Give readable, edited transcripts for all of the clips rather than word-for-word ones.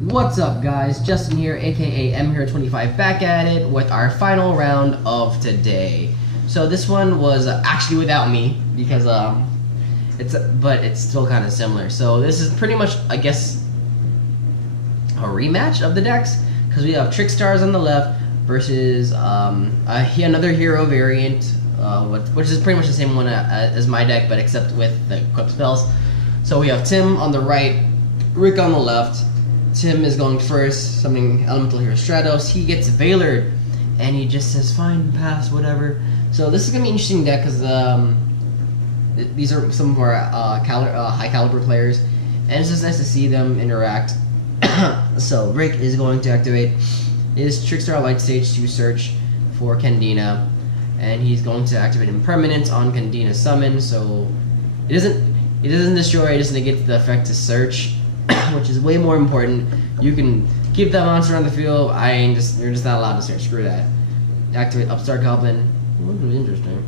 What's up, guys? Justin here, aka MHero25, back at it with our final round of today. So this one was actually without me because it's still kind of similar. So this is pretty much, I guess, a rematch of the decks because we have Trickstars on the left versus another hero variant, which is pretty much the same one as my deck, but except with the equip spells. So we have Tim on the right, Rick on the left. Tim is going first, summoning Elemental Hero Stratos. He gets Veilered, and he just says, fine, pass, whatever. So this is going to be an interesting deck, because these are some of our high caliber players, and it's just nice to see them interact. So Rick is going to activate his Trickstar Light Stage to search for Candina, and he's going to activate Impermanence on Candina's summon, so it doesn't destroy, it doesn't negate the effect to search, which is way more important. You can keep that monster on the field. You're just not allowed to search. Screw that. Activate Upstart Goblin. Interesting.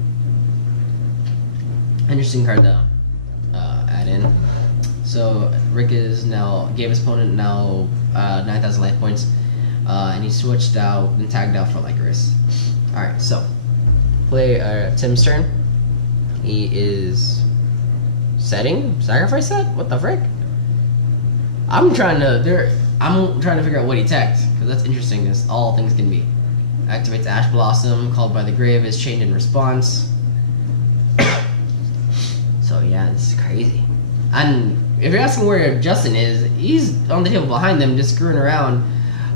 Interesting card to add in. So Rick is gave his opponent 9,000 life points, and he switched out and tagged out for Lycoris. All right, so play Tim's turn. He is setting sacrifice set. What the frick? I'm trying to figure out what he teched, because that's interesting as all things can be. Activates Ash Blossom, called by the grave, is chained in response. So yeah, this is crazy. And if you're asking where Justin is, he's on the table behind them, just screwing around.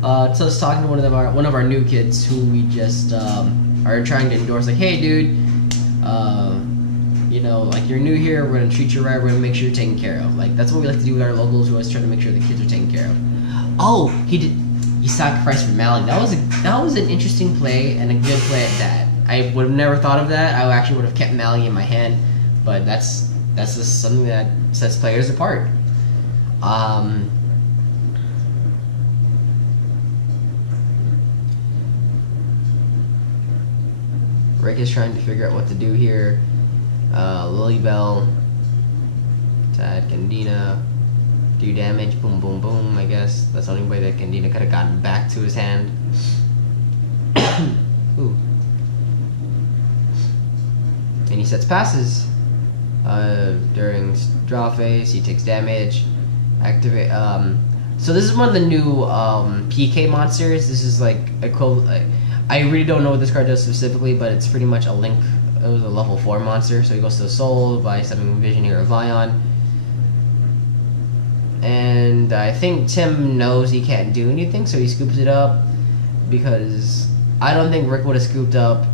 So I was talking to one of our new kids who we just are trying to endorse. Like, hey, dude, you know, like, you're new here, we're gonna treat you right, we're gonna make sure you're taken care of. Like, that's what we like to do with our locals. We always try to make sure the kids are taken care of. Oh, he sacrificed for Mally. That was an interesting play, and a good play at that. I would have never thought of that. I actually would have kept Mally in my hand, but that's just something that sets players apart. Rick is trying to figure out what to do here. Lilybell to add Candina, do damage, boom, boom, boom. I guess that's the only way that Candina could have gotten back to his hand. Ooh. And he sets passes. During draw phase, he takes damage. Activate. So this is one of the new PK monsters. This is like I really don't know what this card does specifically, but it's pretty much a link. It was a level 4 monster, so he goes to the soul by summoning Visioneer of Vion. And I think Tim knows he can't do anything, so he scoops it up, because I don't think Rick would have scooped up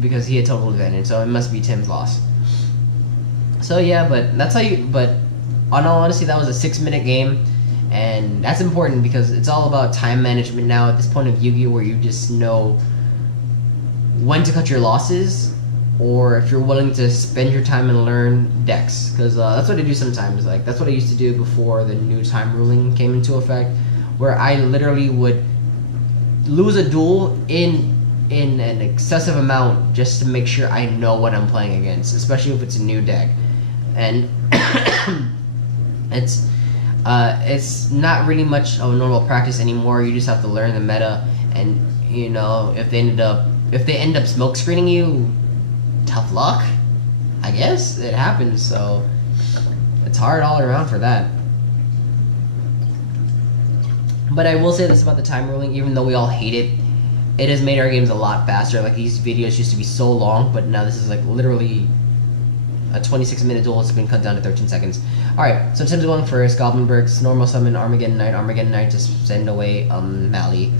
because he had total advantage, so it must be Tim's loss. So yeah, but on all honesty, that was a 6-minute game, and that's important because it's all about time management now at this point of Yu-Gi-Oh, where you just know when to cut your losses, or if you're willing to spend your time and learn decks, because that's what I do sometimes. Like, that's what I used to do before the new time ruling came into effect, where I literally would lose a duel in an excessive amount just to make sure I know what I'm playing against, especially if it's a new deck. And it's not really much of a normal practice anymore. You just have to learn the meta, and you know, if they end up smoke screening you, tough luck, I guess. It happens, so it's hard all around for that. But I will say this about the time ruling, even though we all hate it, it has made our games a lot faster. Like, these videos used to be so long, but now this is like literally a 26-minute duel. It's been cut down to 13 seconds. Alright, so Tim's going first. Goblin Burks, normal summon Armageddon Knight to send away Mally.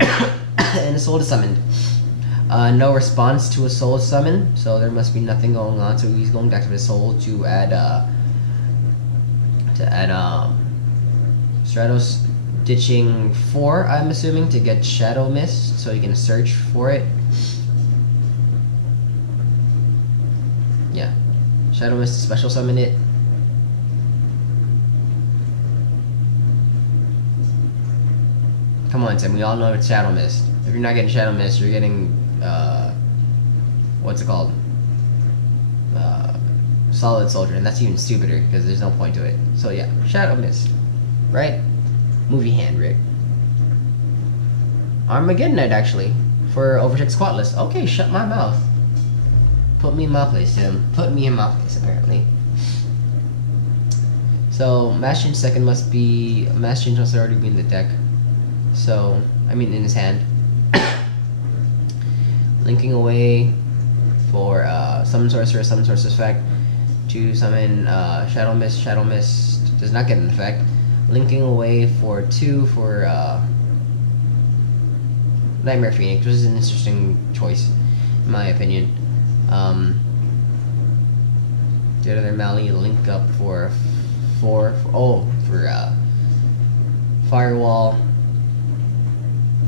And a soul is summoned. No response to a soul summon, so there must be nothing going on. So he's going back to his soul to add Stratos, ditching 4, I'm assuming, to get Shadow Mist, so he can search for it. Yeah, Shadow Mist to special summon it. Come on, Tim. We all know it's Shadow Mist. If you're not getting Shadow Mist, you're getting what's it called? Solid Soldier, and that's even stupider because there's no point to it. So yeah, Shadow Mist, right? movie hand rig. Armageddon Knight, actually, for Overcheck Squat List. Okay, shut my mouth. Put me in my place, Tim. Put me in my place, apparently. So, Mass Change second must be... Mass Change must already be in the deck. So, I mean in his hand. Linking away for Summon Sorcerer, Summon Sorcerer's effect. To summon Shadow Mist. Shadow Mist does not get an effect. Linking away for 2 for Nightmare Phoenix, which is an interesting choice, in my opinion. The other Mally link up for 4 for Firewall.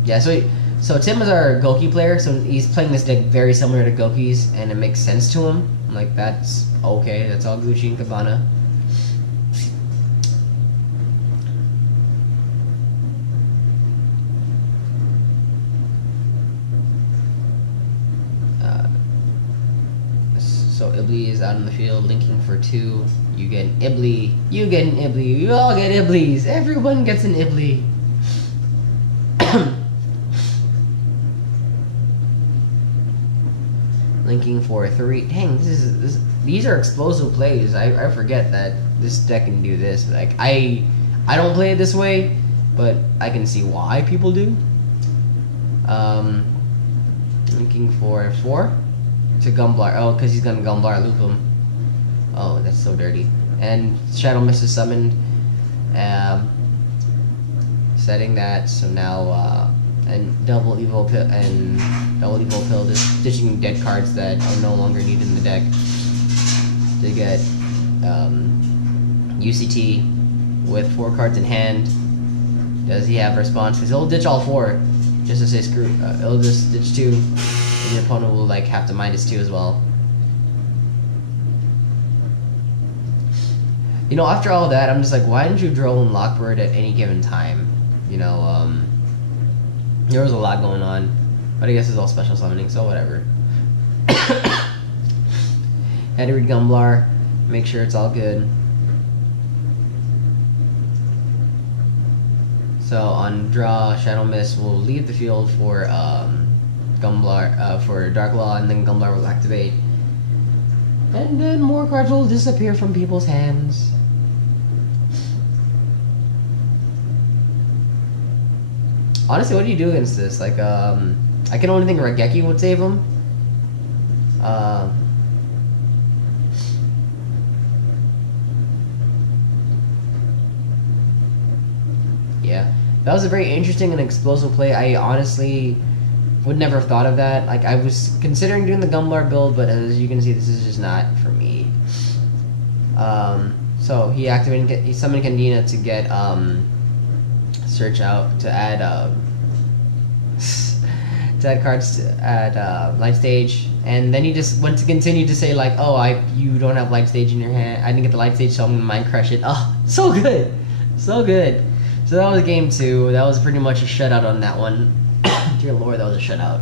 Yeah, so Tim is our Goki player, so he's playing this deck very similar to Goki's, and it makes sense to him. Like, that's okay, that's all Gucci and Cabana. So Ibli is out in the field, linking for 2. You get an Ibli. You get an Ibli. You all get Iblis. Everyone gets an Ibli. Linking for 3. Dang, these are explosive plays. I forget that this deck can do this. Like, I don't play it this way, but I can see why people do. Linking for 4 to Gumblar. Oh, because he's gonna Gumblar loop him. Oh, that's so dirty. And Shadow Mist is summoned. Setting that, so now and double evil pill just ditching dead cards that are no longer needed in the deck to get UCT with 4 cards in hand. Does he have a response? Because he'll ditch all 4 just to say screw. He'll just ditch 2, and your opponent will like have to -2 as well. You know, after all that, I'm just like, why didn't you drone Lockbird at any given time? You know, there was a lot going on, but I guess it's all special summoning, so whatever. Had to read Gumblar, make sure it's all good. So on draw, Shadow Mist will leave the field for Gumblar, for Dark Law, and then Gumblar will activate. And then more cards will disappear from people's hands. Honestly, what do you do against this? Like, I can only think Raigeki would save him. Yeah, that was a very interesting and explosive play. I honestly would never have thought of that. Like, I was considering doing the Gumblar build, but as you can see, this is just not for me. So he summoned Candina to get search out to add cards to add light stage, and then he just went to continue to say like, oh, you don't have light stage in your hand. I didn't get the light stage, so I'm gonna mind crush it. Oh, so good, so good. So that was game 2. That was pretty much a shutout on that one. Dear Lord, that was a shutout.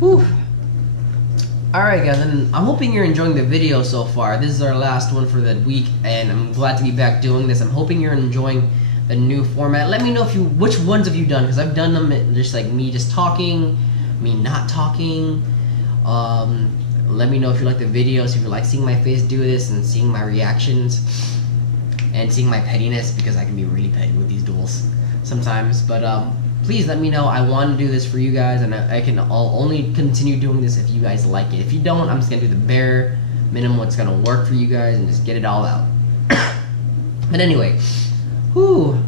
Whew. Alright guys, and I'm hoping you're enjoying the video so far. This is our last one for the week, and I'm glad to be back doing this. I'm hoping you're enjoying the new format. Let me know which ones have you done, because I've done them just like me just talking, me not talking. Let me know if you like the videos, if you like seeing my face do this and seeing my reactions and seeing my pettiness, because I can be really petty with these duels sometimes. But please let me know. I want to do this for you guys, and I'll only continue doing this if you guys like it. If you don't, I'm just gonna do the bare minimum what's gonna work for you guys and just get it all out. But anyway, whew,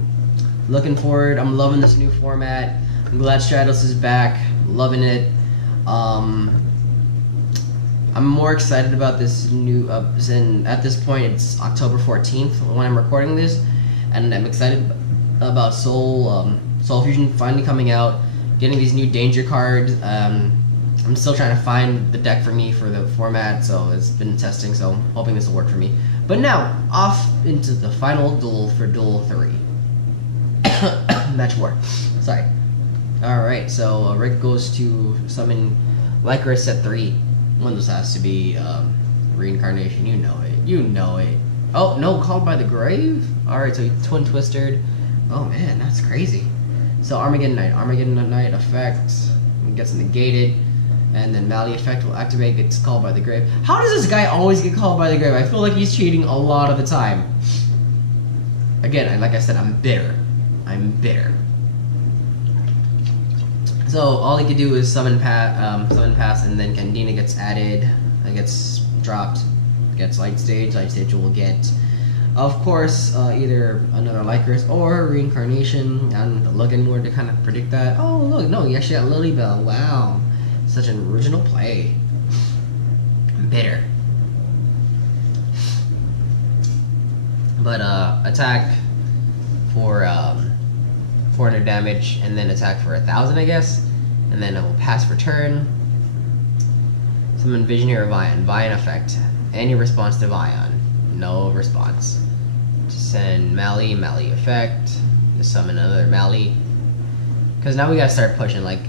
looking forward. I'm loving this new format. I'm glad Stratos is back. Loving it. I'm more excited about this new and at this point it's October 14th when I'm recording this, and I'm excited about Soul Fusion finally coming out, getting these new danger cards. I'm still trying to find the deck for me for the format, so it's been testing, so I'm hoping this will work for me. But now, off into the final duel for Duel 3. Match 4. Sorry. Alright, so Rick goes to summon Lycra set 3. One of those has to be reincarnation. You know it. You know it. Oh, no, Called by the Grave? Alright, so he Twin Twistered. Oh, man, that's crazy. So Armageddon Knight effect gets negated. And then Mally effect will activate, gets Called by the Grave. How does this guy always get Called by the Grave? I feel like he's cheating a lot of the time. Again, like I said, I'm bitter. I'm bitter. So all he could do is summon pass, and then Candina gets added, and gets dropped, gets Light Stage. Light Stage will get, of course, either another Lycris or Reincarnation. I'm looking more to kind of predict that. Oh look, no, you actually got Lilybell. Wow, such an original play. I'm bitter. But attack for 400 damage, and then attack for 1,000, I guess, and then it will pass for turn. Summon Visionary Vion. Vion effect. Any response to Vion. No response. Just send Mally. Mally effect. Just summon another Mally. Because now we gotta start pushing. Like,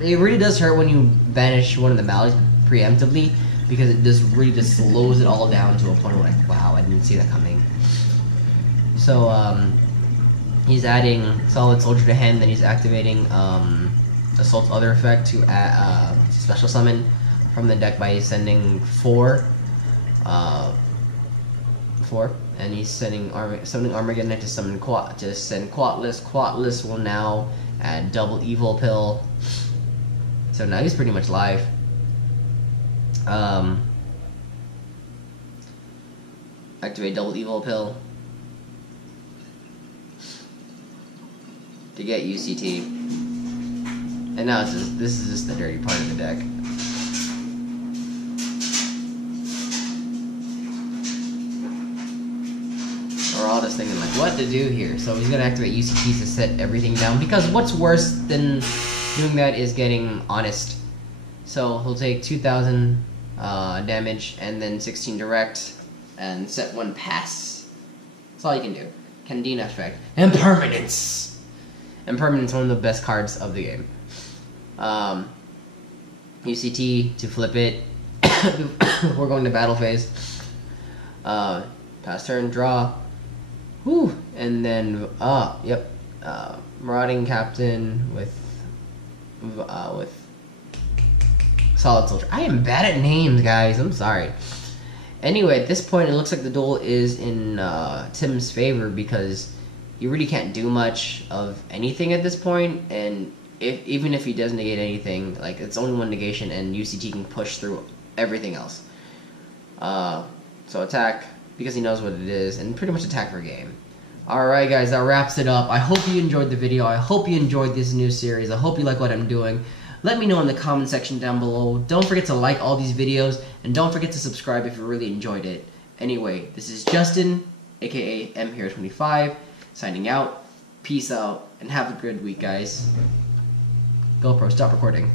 it really does hurt when you banish one of the Mallies preemptively, because it just really just slows it all down to a point where, like, wow, I didn't see that coming. So, he's adding Solid Soldier to hand, then he's activating Assault's other effect to add special summon from the deck by sending 4, and he's sending summoning Armageddon Knight to summon send Quatless. Quatless will now add double Evil Pill. So now he's pretty much live. Activate double Evil Pill to get UCT. And now this is just the dirty part of the deck. We're all just thinking like, what to do here? So he's gonna activate UCTs to set everything down, because what's worse than doing that is getting Honest. So he'll take 2,000 damage and then 16 direct and set 1 pass. That's all you can do. Candina effect. Impermanence! Impermanence, one of the best cards of the game. UCT to flip it. We're going to battle phase. Pass turn, draw. Whew. And then, Marauding Captain with Solid Soldier. I am bad at names, guys. I'm sorry. Anyway, at this point, it looks like the duel is in Tim's favor, because you really can't do much of anything at this point, and even if he does negate anything, like, it's only 1 negation, and UCT can push through everything else. So attack, because he knows what it is, and pretty much attack for game. Alright guys, that wraps it up. I hope you enjoyed the video. I hope you enjoyed this new series. I hope you like what I'm doing. Let me know in the comment section down below. Don't forget to like all these videos, and don't forget to subscribe if you really enjoyed it. Anyway, this is Justin, aka mHero25, signing out. Peace out, and have a good week, guys. GoPro, stop recording.